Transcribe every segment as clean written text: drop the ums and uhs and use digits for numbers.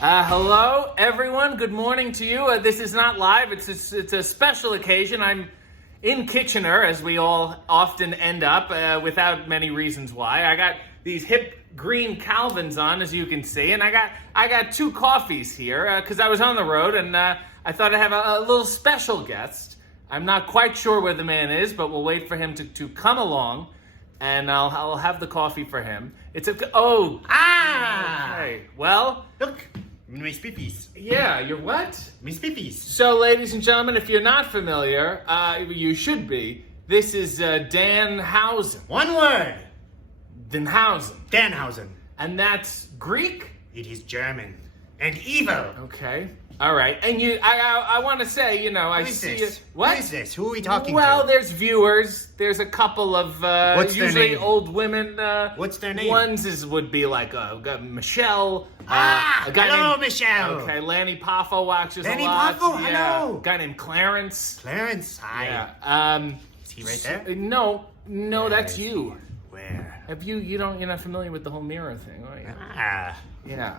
Hello, everyone. Good morning to you. This is not live. It's a special occasion. I'm in Kitchener, as we all often end up, without many reasons why. I got these hip green Calvins on, as you can see, and I got two coffees here because I was on the road, and I thought I'd have a little special guest. I'm not quite sure where the man is, but we'll wait for him to come along, and I'll have the coffee for him. Okay. Well, Look, my spippies. yeah, you're what? My spippies. So, ladies and gentlemen, if you're not familiar, you should be. This is Danhausen. One word. Danhausen. Danhausen. And that's Greek? It is German. And evil. Okay. All right. And I want to say, I Who is see this? you. What? Who is this? Who are we talking Well, to? there's viewers. There's a couple of What's their usually name? old women. What's their name? One's would be like Michelle. Hello, named, Michelle. Okay, Lanny Poffo watches Lanny a lot. Poffo, yeah. hello. Guy named Clarence. Clarence. Hi. Yeah. Is he right there? No, that's you. Where? You're not familiar with the whole mirror thing, are you? Ah. Yeah.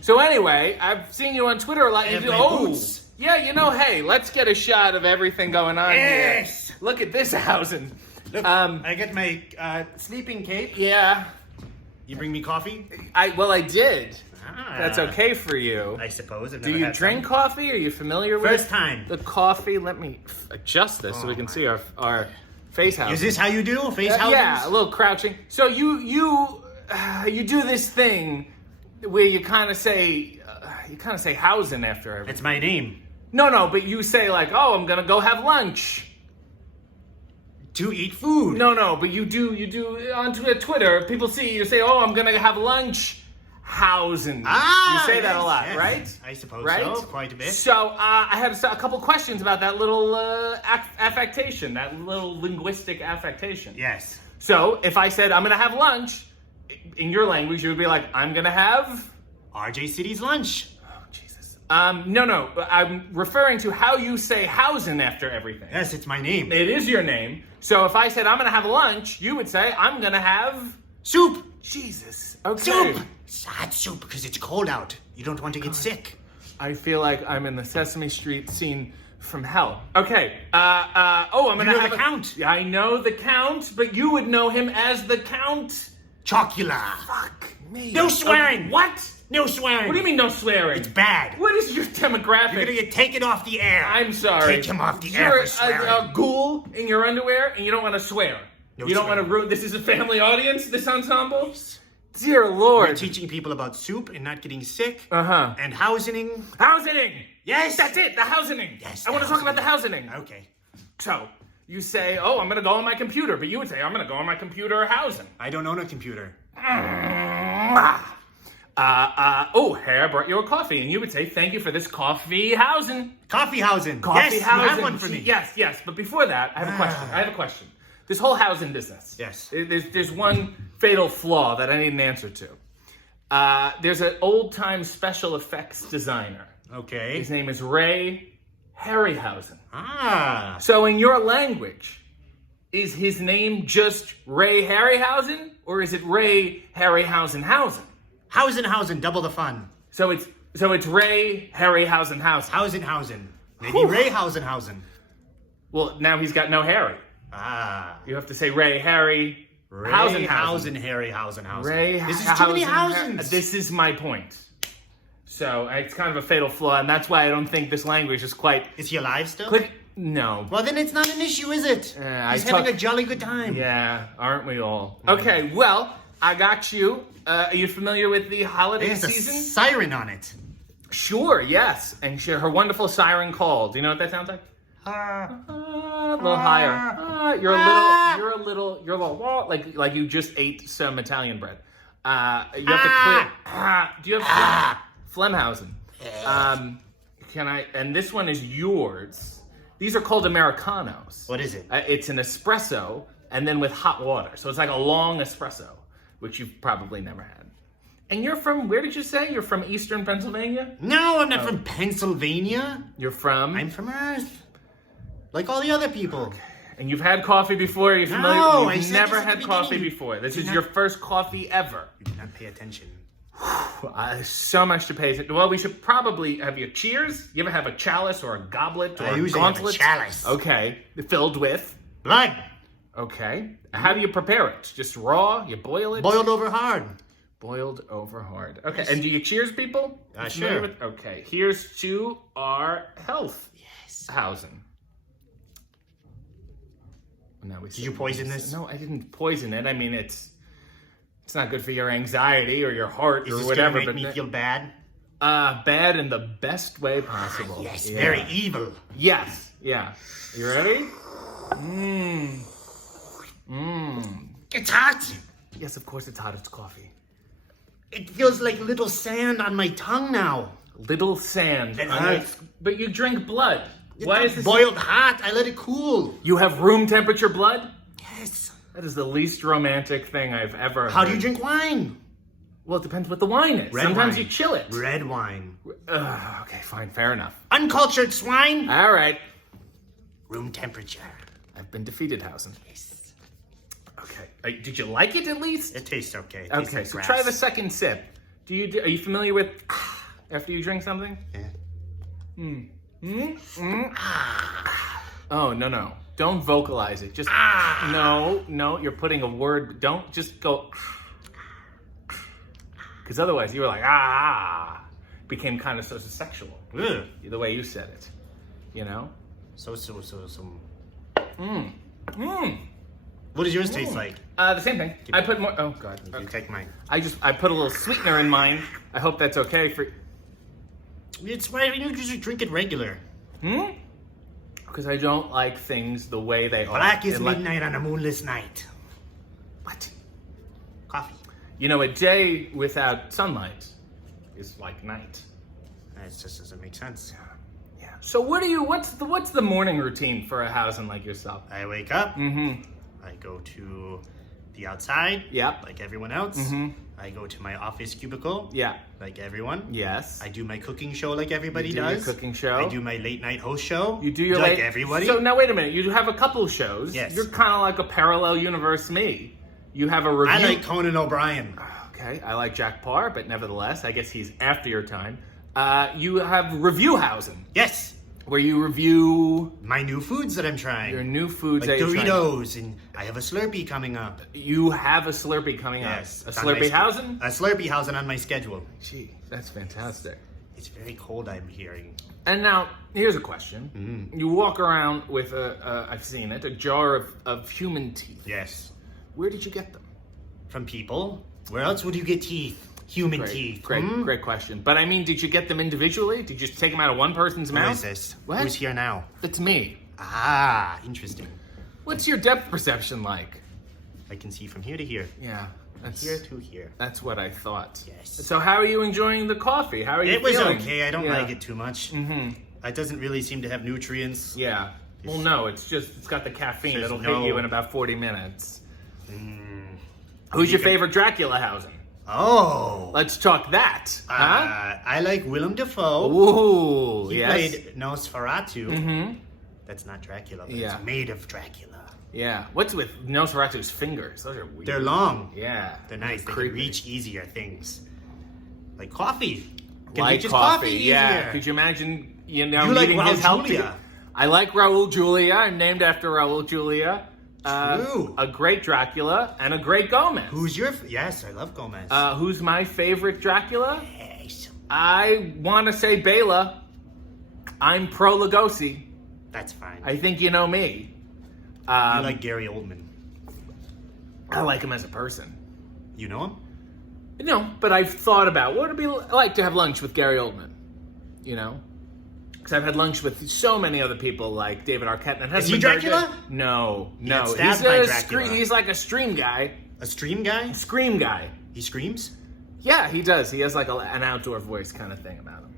So anyway, I've seen you on Twitter a lot. have my boots. Yeah, hey, let's get a shot of everything going on Yes. here. Look at this hausen. Look, I got my sleeping cape. Yeah. You bring me coffee? I did. Ah. That's okay for you. I suppose. I've Do never you had drink some. coffee? Are you familiar with First time. the coffee? Let me adjust this so we can see our face house. Is this how you do? Face housings? Yeah, a little crouching. So you do this thing where you kind of say hausen after everything. That's my name. No, but you say like, oh, I'm gonna go have lunch. To eat food. No, but you do on Twitter. People see you say, oh, I'm gonna have lunch, hausen. Ah, you say that a yes, lot, yes. right? I suppose Right? so, quite a bit. So I had a couple questions about that little affectation, that little linguistic affectation. Yes. So if I said I'm gonna have lunch, in your language, you would be like, I'm gonna have. RJ City's lunch. Oh, Jesus. No. I'm referring to how you say hausen after everything. Yes, it's my name. It is your name. So if I said I'm gonna have lunch, you would say I'm gonna have Soup. Jesus. Okay. Soup. It's hot soup because it's cold out. You don't want to get sick. I feel like I'm in the Sesame Street scene from hell. Okay. I'm gonna know have the Count. Yeah, I know the Count, but you would know him as the Count. Chocula. Fuck me. No swearing. What? No swearing. What do you mean no swearing? It's bad. What is your demographic? You're gonna get taken off the air. I'm sorry. Take him off the You're air for swearing. a ghoul in your underwear, and you don't want to swear. No you don't want to swearing. ruin. This is a family audience. This ensemble. Dear Lord. We're teaching people about soup and not getting sick. Uh-huh. And housening. Housening. Yes. That's it. The housening. Yes, I want to talk about the housening. Okay. So you say, "Oh, I'm gonna go on my computer," but you would say, "I'm gonna go on my computer housing." I don't own a computer. Hey, I brought you a coffee, and you would say, "Thank you for this coffee housing." Coffeehausen. Coffee Yes, housing. you have one for me. Yes. But before that, I have a question. This whole housing business. Yes. There's one fatal flaw that I need an answer to. There's an old-time special effects designer. Okay. His name is Ray Harryhausen. Ah. So in your language, is his name just Ray Harryhausen, or is it Ray Harryhausen? Hausen, double the fun. So it's Ray Harryhausen. Hausen. Maybe Ray Hausen. Well, now he's got no Harry. Ah. You have to say Ray Harry Hausen, Harry Hausen. Ray This is too many Hausen- Hausens. This is my point. So it's kind of a fatal flaw, and that's why I don't think this language is quite. Is he alive still? No. Well, then it's not an issue, is it? He's having a jolly good time. Yeah, aren't we all? Okay, well, I got you. Are you familiar with the holiday There's a season? siren on it. Sure, yes. And her wonderful siren call. Do you know what that sounds like? A little higher. You're a little, like you just ate some Italian bread. You have to clear. Do you have Flemhausen? And this one is yours. These are called Americanos. What is it? It's an espresso and then with hot water. So it's like a long espresso, which you've probably never had. And you're from, where did you say? You're from Eastern Pennsylvania? No, I'm not from Pennsylvania. You're from? I'm from Earth. Like all the other people. And you've had coffee before? You're familiar? No, I You've said never this at had the coffee beginning. before. This Did is not- your first coffee ever. You did not pay attention. So much to pay attention. Well, we should probably have you cheers. You ever have a chalice or a goblet or I a usually have a gauntlet? chalice. Okay, filled with. Blood. Okay. How do you prepare it? Just raw? You boil it? Boiled over hard. Boiled over hard. Okay. And do you cheers people? You familiar Sure. with- Okay. Here's to our health. Yes. Hausen. Now we Did you poison this? No, I didn't poison it. I mean, it's not good for your anxiety or your heart Is or this whatever. gonna make me feel bad? Bad in the best way possible. Yes, Yeah. very evil. Yes. Yeah. You ready? It's hot. Yes, of course it's hot. It's coffee. It feels like little sand on my tongue now. Little sand. It on hurts. it. But you drink blood. Why is this? boiled hot? I let it cool. You have room temperature blood? Yes. That is the least romantic thing I've ever How heard. do you drink wine? Well, it depends what the wine is. Red Sometimes wine. you chill it. Red wine. Okay, fine. Fair enough. Uncultured swine. All right. Room temperature. I've been defeated, Hausen. Yes. Okay. Did you like it at least? It tastes okay. It tastes Okay, like so grass. try the second sip. Are you familiar with after you drink something? Yeah. Oh, no. Don't vocalize it. Just no, you're putting a word. Don't just go because otherwise you were like became kind of sexual. Ugh. The way you said it. You know? So. Mmm. What does yours taste like? The same thing. I put more. Oh God. You take mine. I put a little sweetener in mine. I hope that's okay for. It's why you just drink it regular. Because I don't like things the way they are. Black is Unless- midnight on a moonless night. What? Coffee. You know, a day without sunlight is like night. That just doesn't make sense. Yeah. So what's the morning routine for a Hausen like yourself? I wake up. Mm-hmm. I go to the outside. Yep. Like everyone else. Mm-hmm. I go to my office cubicle. Yeah. Like everyone. Yes. I do my cooking show like everybody You do does. your cooking show. I do my late night host show. You do your like late- everybody. So now wait a minute. You have a couple shows. Yes. You're kind of like a parallel universe me. You have a review. I like Conan O'Brien. Okay. I like Jack Parr, but nevertheless, I guess he's after your time. You have Review Hausen, Yes. where you review My new foods that I'm trying. your new foods. like that you're trying. Doritos, and I have a Slurpee coming up. You have a Slurpee coming Yes. up. A it's on my Slurpee sch- Hausen? A Slurpee Hausen on my schedule. Gee, that's fantastic. It's very cold, I'm hearing. And now, here's a question. You walk around with I've seen it, a jar of human teeth. Yes. Where did you get them? From people. Where else would you get teeth? Human teeth. Great question. But I mean, did you get them individually? Did you just take them out of one person's Who mouth? is this? What? Who's here now? It's me. Ah, interesting. What's your depth perception like? I can see from here to here. Yeah, that's Here to here. That's what I thought. Yes. So how are you enjoying the coffee? How are you It was feeling? okay. I don't Yeah. like it too much. It doesn't really seem to have nutrients. Yeah. Well, no, it's got the caffeine. There's It'll no- hit you in about 40 minutes. Who's your favorite Dracula Hausen? Oh. Let's talk that. Huh? I like Willem Dafoe. Ooh, He yes. played Nosferatu. Mm-hmm. That's not Dracula, but Yeah. it's made of Dracula. Yeah. What's with Nosferatu's fingers? Those are weird. They're long. Yeah. They're nice. They creepy. can reach easier things. Like coffee. Can Like reach his coffee. easier. Yeah. Could you imagine, You like needing Raul his help? Julia. I like Raul Julia. I'm named after Raul Julia. True. A great Dracula and a great Gomez. Who's your... Yes, I love Gomez. Who's my favorite Dracula? Yes. I want to say Bela. I'm pro Lugosi. That's fine. I think you know me. you like Gary Oldman. I like him as a person. You know him? No, but I've thought about what would it be like to have lunch with Gary Oldman. You know? Because I've had lunch with so many other people like David Arquette. And it hasn't Is he been very Dracula? good. No. got He's stabbed by a Dracula. he's like a stream guy. A stream guy? Scream guy. He screams? Yeah, he does. He has like an outdoor voice kind of thing about him.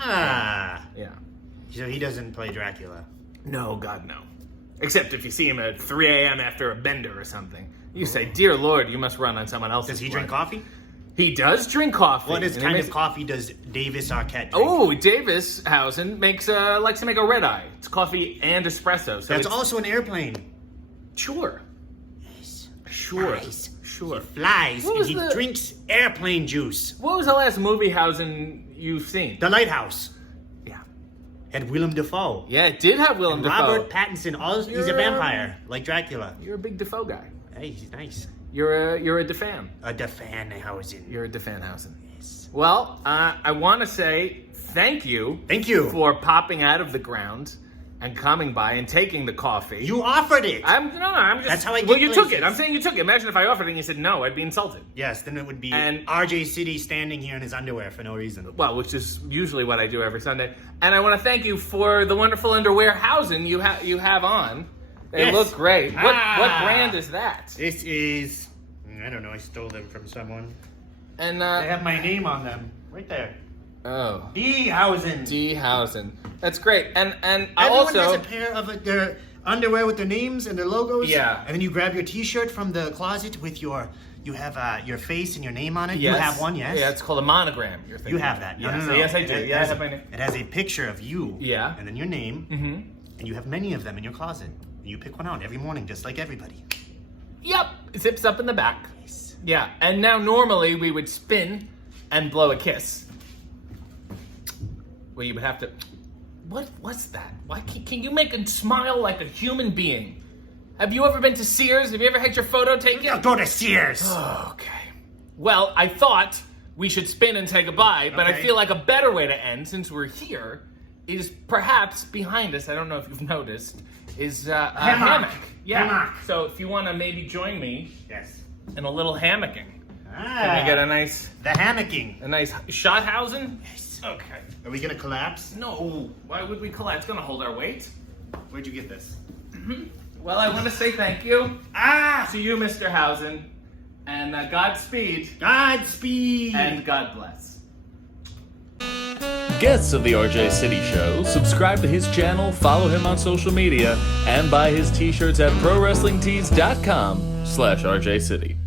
Ah. Yeah. So he doesn't play Dracula. No, God, no. Except if you see him at 3 a.m. after a bender or something. You say, dear Lord, you must run on someone else's Does he blood." drink coffee? He does drink coffee. What And he kind makes- of coffee does Davis Arquette drink? Oh, Davis Hausen likes to make a red eye. It's coffee and espresso. So That's it's, also an airplane. Sure. Yes. Sure. Sure. flies. Sure. He flies What and was he the- drinks airplane juice. What was the last movie hausen you've seen? The Lighthouse Yeah. had Willem Dafoe. Yeah, it did have Willem Dafoe. Robert Pattinson. He's You're, a vampire, like Dracula. You're a big Dafoe guy. Hey, he's nice. You're a Defan. A Danhausen. You're a Danhausen. Yes. Well, I want to say thank you. Thank you. For popping out of the ground and coming by and taking the coffee. You offered it. I'm just. That's how I Well, get you took places. it. I'm saying you took it. Imagine if I offered it and you said no, I'd be insulted. Yes, then it would be And- RJ City standing here in his underwear for no reason. Well, which is usually what I do every Sunday. And I want to thank you for the wonderful underwear hausen you have on. They Yes. look great. What Ah. brand is that? This is, I don't know, I stole them from someone. And I have my name on them, right there. oh, Danhausen. Danhausen. That's great. And I Everyone also has a pair of their underwear with their names and their logos. Yeah. And then you grab your T-shirt from the closet with you have your face and your name on it. Yes. You have one, yes? Yeah, it's called a monogram. You're thinking You have of. that. Yes, No. yes, I do. It Yeah, I has have a- my name. It has a picture of you. Yeah. And then your name. Mm-hmm. And you have many of them in your closet. And you pick one out every morning, just like everybody. Yep, it zips up in the back. Yes. Yeah, and now normally we would spin and blow a kiss. Well, you would have to. What's that? Why can you make a smile like a human being? Have you ever been to Sears? Have you ever had your photo taken? Now go to Sears. Okay. Well, I thought we should spin and say goodbye, but I Okay. feel like a better way to end, since we're here, is perhaps behind us. I don't know if you've noticed. Is a hammock. Yeah. Hammock. So if you want to maybe join me Yes. in a little hammocking. Ah, Can we get a nice the hammocking. Schotthausen? Yes. Okay. Are we gonna collapse? No. Why would we collapse? It's gonna hold our weight. Where'd you get this? Well, I want to say thank you to you, Mr. Hausen, and Godspeed, Godspeed. and God bless. Guests of the RJ City Show, subscribe to his channel, follow him on social media, and buy his t-shirts at prowrestlingtees.com/RJ City.